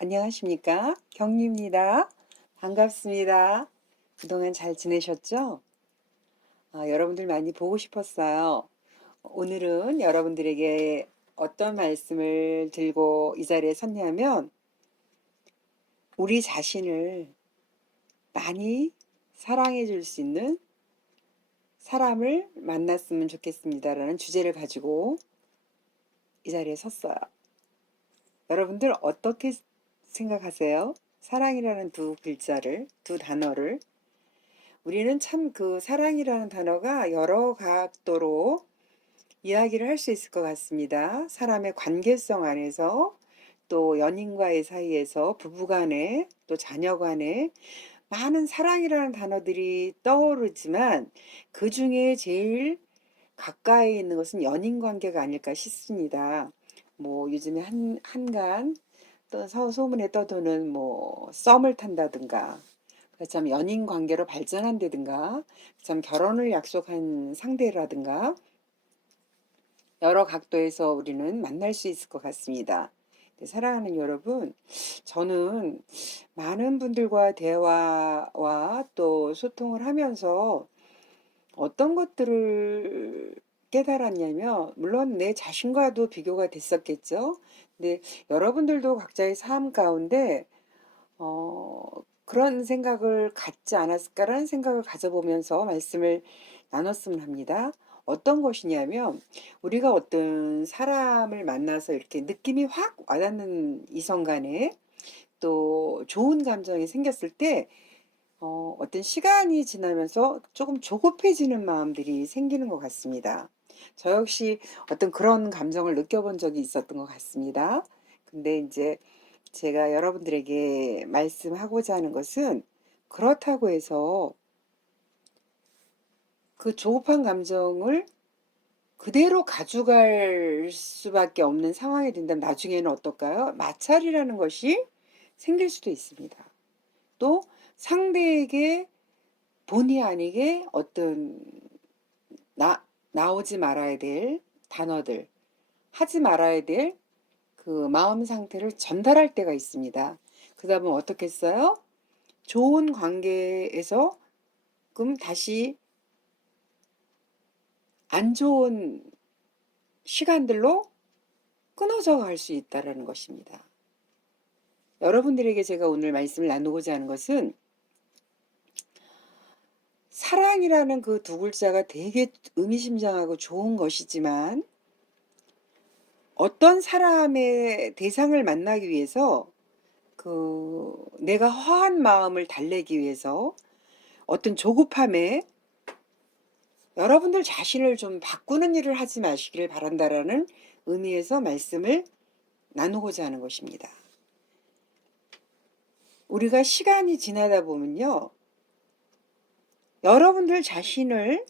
안녕하십니까? 경리입니다. 반갑습니다. 그동안 잘 지내셨죠? 여러분들 많이 보고 싶었어요. 오늘은 여러분들에게 어떤 말씀을 들고 이 자리에 섰냐면, 우리 자신을 많이 사랑해 줄 수 있는 사람을 만났으면 좋겠습니다라는 주제를 가지고 이 자리에 섰어요. 여러분들 어떻게 생각하세요? 사랑이라는 두 글자를, 두 단어를 우리는 참 그 사랑이라는 단어가 여러 각도로 이야기를 할 수 있을 것 같습니다. 사람의 관계성 안에서 또 연인과의 사이에서 부부간에 또 자녀간에 많은 사랑이라는 단어들이 떠오르지만 그 중에 제일 가까이 있는 것은 연인 관계가 아닐까 싶습니다. 뭐 요즘에 한간 또 소문에 떠도는 뭐 썸을 탄다든가 참 연인 관계로 발전한다든가 참 결혼을 약속한 상대라든가 여러 각도에서 우리는 만날 수 있을 것 같습니다. 사랑하는 여러분, 저는 많은 분들과 대화와 또 소통을 하면서 어떤 것들을 깨달았냐면, 물론 내 자신과도 비교가 됐었겠죠. 근데 여러분들도 각자의 삶 가운데 어, 그런 생각을 갖지 않았을까라는 생각을 가져보면서 말씀을 나눴으면 합니다. 어떤 것이냐면, 우리가 어떤 사람을 만나서 이렇게 느낌이 확 와닿는 이성 간에 또 좋은 감정이 생겼을 때, 어떤 시간이 지나면서 조금 조급해지는 마음들이 생기는 것 같습니다. 저 역시 어떤 그런 감정을 느껴본 적이 있었던 것 같습니다. 근데 이제 제가 여러분들에게 말씀하고자 하는 것은, 그렇다고 해서 그 조급한 감정을 그대로 가져갈 수밖에 없는 상황이 된다면 나중에는 어떨까요? 마찰이라는 것이 생길 수도 있습니다. 또 상대에게 본의 아니게 어떤 나, 나오지 말아야 될 단어들, 하지 말아야 될 그 마음 상태를 전달할 때가 있습니다. 그러다 보면 어떻겠어요? 좋은 관계에서 그럼 다시 안 좋은 시간들로 끊어져 갈 수 있다라는 것입니다. 여러분들에게 제가 오늘 말씀을 나누고자 하는 것은, 사랑이라는 그 두 글자가 되게 의미심장하고 좋은 것이지만, 어떤 사람의 대상을 만나기 위해서 그 내가 허한 마음을 달래기 위해서 어떤 조급함에 여러분들 자신을 좀 바꾸는 일을 하지 마시기를 바란다라는 의미에서 말씀을 나누고자 하는 것입니다. 우리가 시간이 지나다 보면요, 여러분들 자신을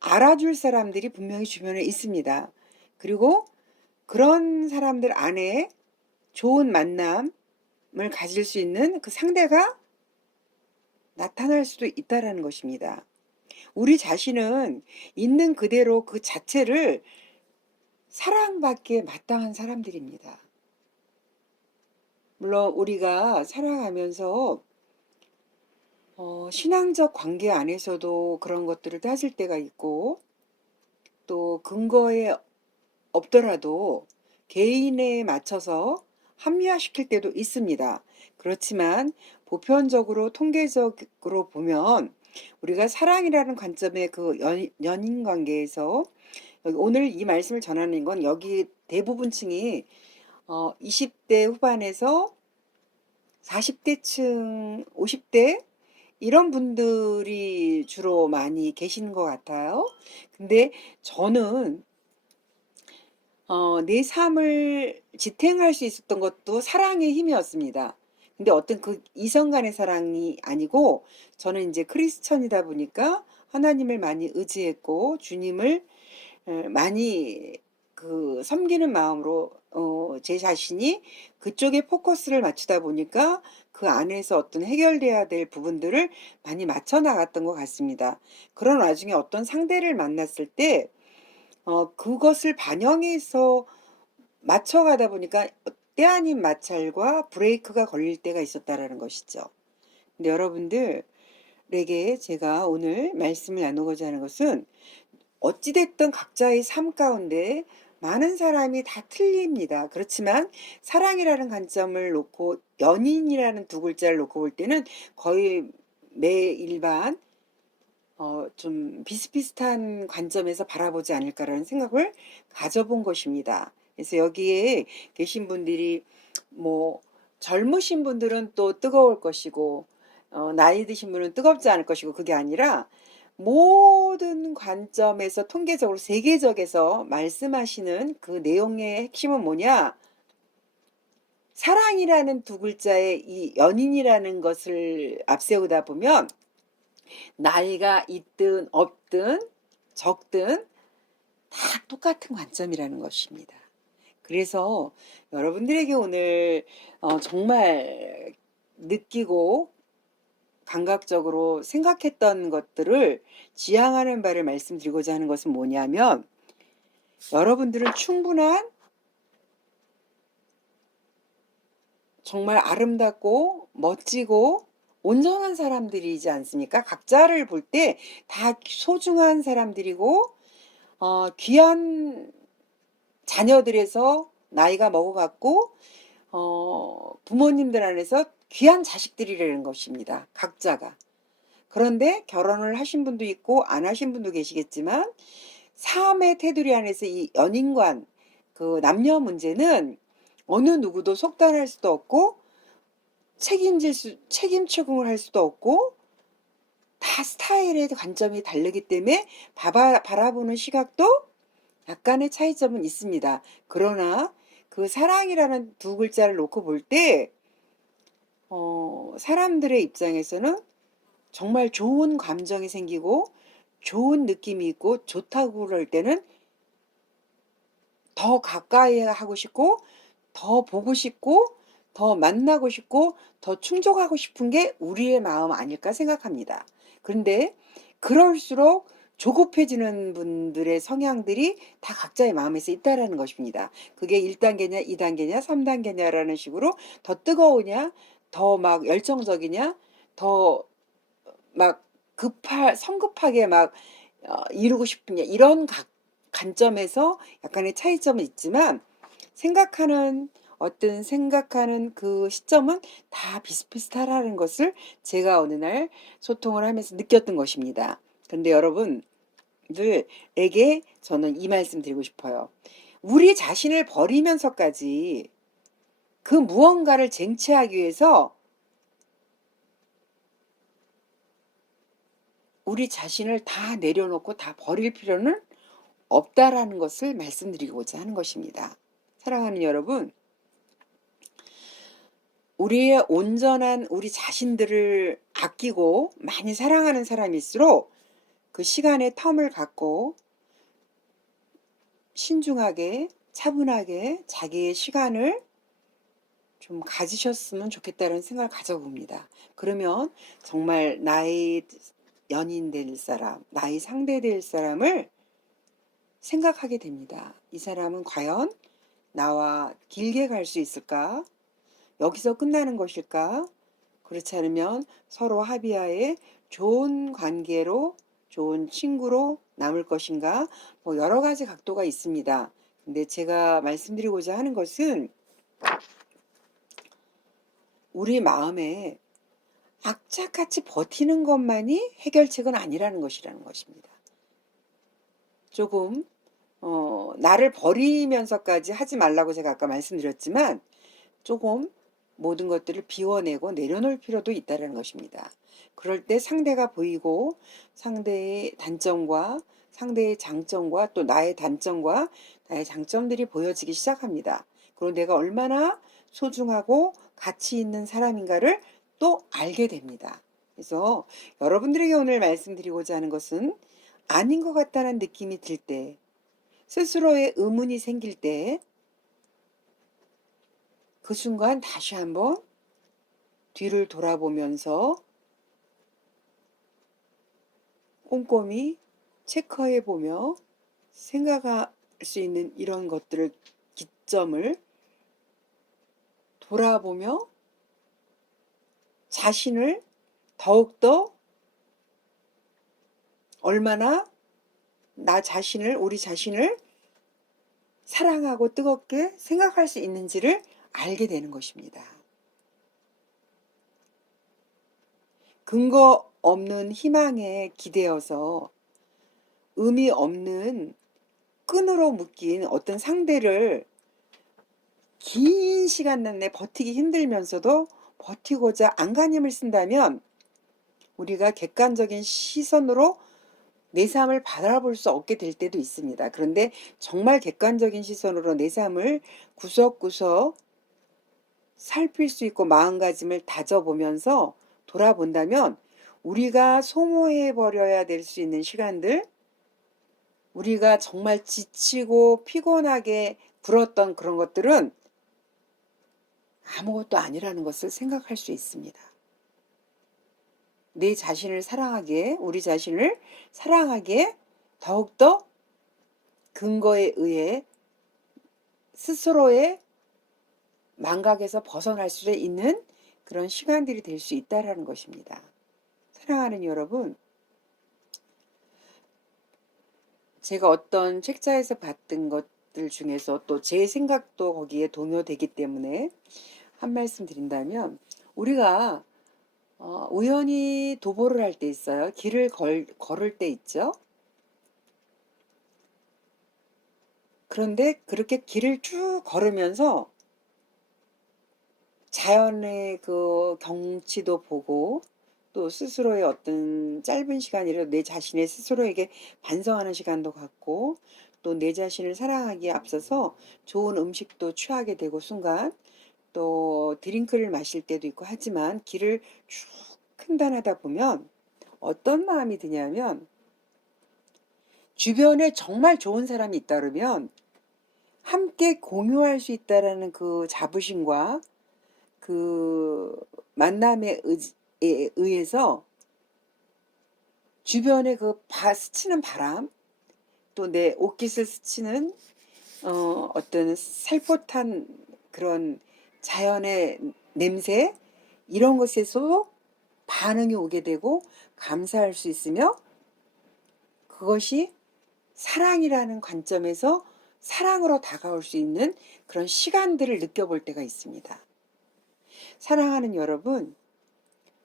알아줄 사람들이 분명히 주변에 있습니다. 그리고 그런 사람들 안에 좋은 만남을 가질 수 있는 그 상대가 나타날 수도 있다라는 것입니다. 우리 자신은 있는 그대로 그 자체를 사랑받기에 마땅한 사람들입니다. 물론 우리가 살아가면서 신앙적 관계 안에서도 그런 것들을 따질 때가 있고, 또 근거에 없더라도 개인에 맞춰서 합리화시킬 때도 있습니다. 그렇지만 보편적으로 통계적으로 보면 우리가 사랑이라는 관점의 그 연인 관계에서, 오늘 이 말씀을 전하는 건 여기 대부분층이 20대 후반에서 40대층, 50대 이런 분들이 주로 많이 계시는 것 같아요. 근데 저는 내 삶을 지탱할 수 있었던 것도 사랑의 힘이었습니다. 근데 어떤 그 이성 간의 사랑이 아니고, 저는 이제 크리스천이다 보니까 하나님을 많이 의지했고 주님을 많이 그 섬기는 마음으로 제 자신이 그쪽에 포커스를 맞추다 보니까 그 안에서 어떤 해결돼야 될 부분들을 많이 맞춰 나갔던 것 같습니다. 그런 와중에 어떤 상대를 만났을 때 그것을 반영해서 맞춰가다 보니까 때 아닌 마찰과 브레이크가 걸릴 때가 있었다라는 것이죠. 근데 여러분들에게 제가 오늘 말씀을 나누고자 하는 것은 어찌됐든 각자의 삶 가운데 많은 사람이 다 틀립니다. 그렇지만 사랑이라는 관점을 놓고 연인이라는 두 글자를 놓고 볼 때는 거의 매일반 좀 비슷비슷한 관점에서 바라보지 않을까라는 생각을 가져본 것입니다. 그래서 여기에 계신 분들이 뭐 젊으신 분들은 또 뜨거울 것이고 나이 드신 분은 뜨겁지 않을 것이고 그게 아니라 모든 관점에서 통계적으로 세계적에서 말씀하시는 그 내용의 핵심은 뭐냐? 사랑이라는 두 글자에 이 연인이라는 것을 앞세우다 보면 나이가 있든 없든 적든 다 똑같은 관점이라는 것입니다. 그래서 여러분들에게 오늘 정말 느끼고 감각적으로 생각했던 것들을 지향하는 바를 말씀드리고자 하는 것은 뭐냐면 여러분들은 충분한 정말 아름답고 멋지고 온전한 사람들이지 않습니까? 각자를 볼 때 다 소중한 사람들이고 귀한 자녀들에서 나이가 먹어갔고 부모님들 안에서 귀한 자식들이라는 것입니다. 각자가. 그런데 결혼을 하신 분도 있고 안 하신 분도 계시겠지만 삶의 테두리 안에서 이 연인관, 그 남녀 문제는 어느 누구도 속단할 수도 없고 책임 추궁을 할 수도 없고 다 스타일의 관점이 다르기 때문에 바라보는 시각도 약간의 차이점은 있습니다. 그러나 그 사랑이라는 두 글자를 놓고 볼 때 사람들의 입장에서는 정말 좋은 감정이 생기고 좋은 느낌이 있고 좋다고 그럴 때는 더 가까이 하고 싶고 더 보고 싶고 더 만나고 싶고 더 충족하고 싶은 게 우리의 마음 아닐까 생각합니다. 그런데 그럴수록 조급해지는 분들의 성향들이 다 각자의 마음에서 있다라는 것입니다. 그게 1단계냐 2단계냐 3단계냐라는 식으로 더 뜨거우냐 더 막 열정적이냐 더 막 성급하게 막 이루고 싶으냐 이런 관점에서 약간의 차이점은 있지만 생각하는 그 시점은 다 비슷비슷하라는 것을 제가 어느 날 소통을 하면서 느꼈던 것입니다. 근데 여러분들에게 저는 이 말씀 드리고 싶어요. 우리 자신을 버리면서까지 그 무언가를 쟁취하기 위해서 우리 자신을 다 내려놓고 다 버릴 필요는 없다라는 것을 말씀드리고자 하는 것입니다. 사랑하는 여러분, 우리의 온전한 우리 자신들을 아끼고 많이 사랑하는 사람일수록 그 시간의 텀을 갖고 신중하게 차분하게 자기의 시간을 좀 가지셨으면 좋겠다는 생각을 가져봅니다. 그러면 정말 나의 연인 될 사람, 나의 상대 될 사람을 생각하게 됩니다. 이 사람은 과연 나와 길게 갈 수 있을까? 여기서 끝나는 것일까? 그렇지 않으면 서로 합의하에 좋은 관계로, 좋은 친구로 남을 것인가? 뭐 여러 가지 각도가 있습니다. 근데 제가 말씀드리고자 하는 것은 우리 마음에 악착같이 버티는 것만이 해결책은 아니라는 것이라는 것입니다. 조금 나를 버리면서까지 하지 말라고 제가 아까 말씀드렸지만 조금 모든 것들을 비워내고 내려놓을 필요도 있다는 것입니다. 그럴 때 상대가 보이고 상대의 단점과 상대의 장점과 또 나의 단점과 나의 장점들이 보여지기 시작합니다. 그리고 내가 얼마나 소중하고 가치 있는 사람인가를 또 알게 됩니다. 그래서 여러분들에게 오늘 말씀드리고자 하는 것은 아닌 것 같다는 느낌이 들 때, 스스로의 의문이 생길 때, 그 순간 다시 한번 뒤를 돌아보면서 꼼꼼히 체크해 보며 생각할 수 있는 이런 것들을 기점을 돌아보며 자신을 더욱더 얼마나 우리 자신을 사랑하고 뜨겁게 생각할 수 있는지를 알게 되는 것입니다. 근거 없는 희망에 기대어서 의미 없는 끈으로 묶인 어떤 상대를 긴 시간 내내 버티기 힘들면서도 버티고자 안간힘을 쓴다면 우리가 객관적인 시선으로 내 삶을 바라볼 수 없게 될 때도 있습니다. 그런데 정말 객관적인 시선으로 내 삶을 구석구석 살필 수 있고 마음가짐을 다져보면서 돌아본다면 우리가 소모해 버려야 될 수 있는 시간들, 우리가 정말 지치고 피곤하게 굴었던 그런 것들은 아무것도 아니라는 것을 생각할 수 있습니다. 내 자신을 사랑하기에, 우리 자신을 사랑하기에 더욱더 근거에 의해 스스로의 망각에서 벗어날 수 있는 그런 시간들이 될 수 있다는 것입니다. 사랑하는 여러분, 제가 어떤 책자에서 봤던 것들 중에서 또 제 생각도 거기에 동요되기 때문에 한 말씀 드린다면, 우리가 우연히 도보를 할 때 있어요. 길을 걸을 때 있죠. 그런데 그렇게 길을 쭉 걸으면서 자연의 그 경치도 보고 또 스스로의 어떤 짧은 시간이라도 내 자신의 스스로에게 반성하는 시간도 갖고 또 내 자신을 사랑하기에 앞서서 좋은 음식도 취하게 되고 순간 또 드링크를 마실 때도 있고 하지만 길을 쭉 횡단하다 보면 어떤 마음이 드냐면 주변에 정말 좋은 사람이 있다 그러면 함께 공유할 수 있다라는 그 자부심과 그 만남에 의해서 주변에 그 스치는 바람 또 내 옷깃을 스치는 어떤 살포탄 그런 자연의 냄새 이런 것에서 반응이 오게 되고 감사할 수 있으며 그것이 사랑이라는 관점에서 사랑으로 다가올 수 있는 그런 시간들을 느껴볼 때가 있습니다. 사랑하는 여러분,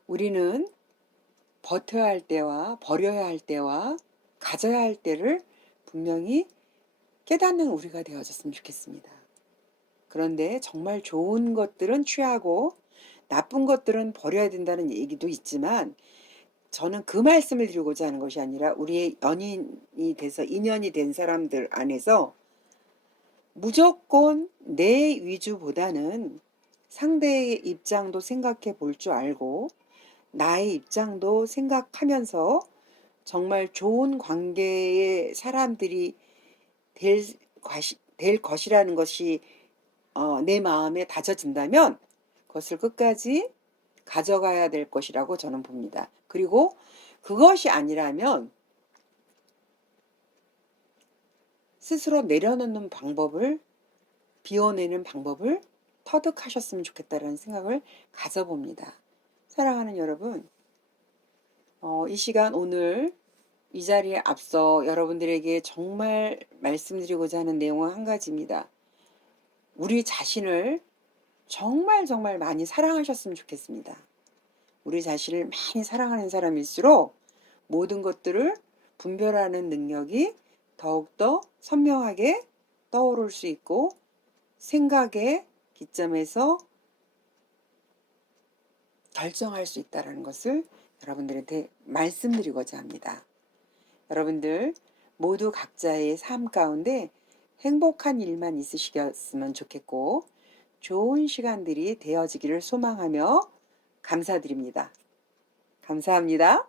우리는 버텨야 할 때와 버려야 할 때와 가져야 할 때를 분명히 깨닫는 우리가 되어졌으면 좋겠습니다. 그런데 정말 좋은 것들은 취하고 나쁜 것들은 버려야 된다는 얘기도 있지만 저는 그 말씀을 드리고자 하는 것이 아니라 우리의 연인이 돼서 인연이 된 사람들 안에서 무조건 내 위주보다는 상대의 입장도 생각해 볼 줄 알고 나의 입장도 생각하면서 정말 좋은 관계의 사람들이 될 것이라는 것이 내 마음에 다져진다면 그것을 끝까지 가져가야 될 것이라고 저는 봅니다. 그리고 그것이 아니라면 스스로 내려놓는 방법을 비워내는 방법을 터득하셨으면 좋겠다는 생각을 가져봅니다. 사랑하는 여러분, 이 시간 오늘 이 자리에 앞서 여러분들에게 정말 말씀드리고자 하는 내용은 한 가지입니다. 우리 자신을 정말 정말 많이 사랑하셨으면 좋겠습니다. 우리 자신을 많이 사랑하는 사람일수록 모든 것들을 분별하는 능력이 더욱더 선명하게 떠오를 수 있고 생각의 기점에서 결정할 수 있다는 것을 여러분들한테 말씀드리고자 합니다. 여러분들 모두 각자의 삶 가운데 행복한 일만 있으시겠으면 좋겠고 좋은 시간들이 되어지기를 소망하며 감사드립니다. 감사합니다.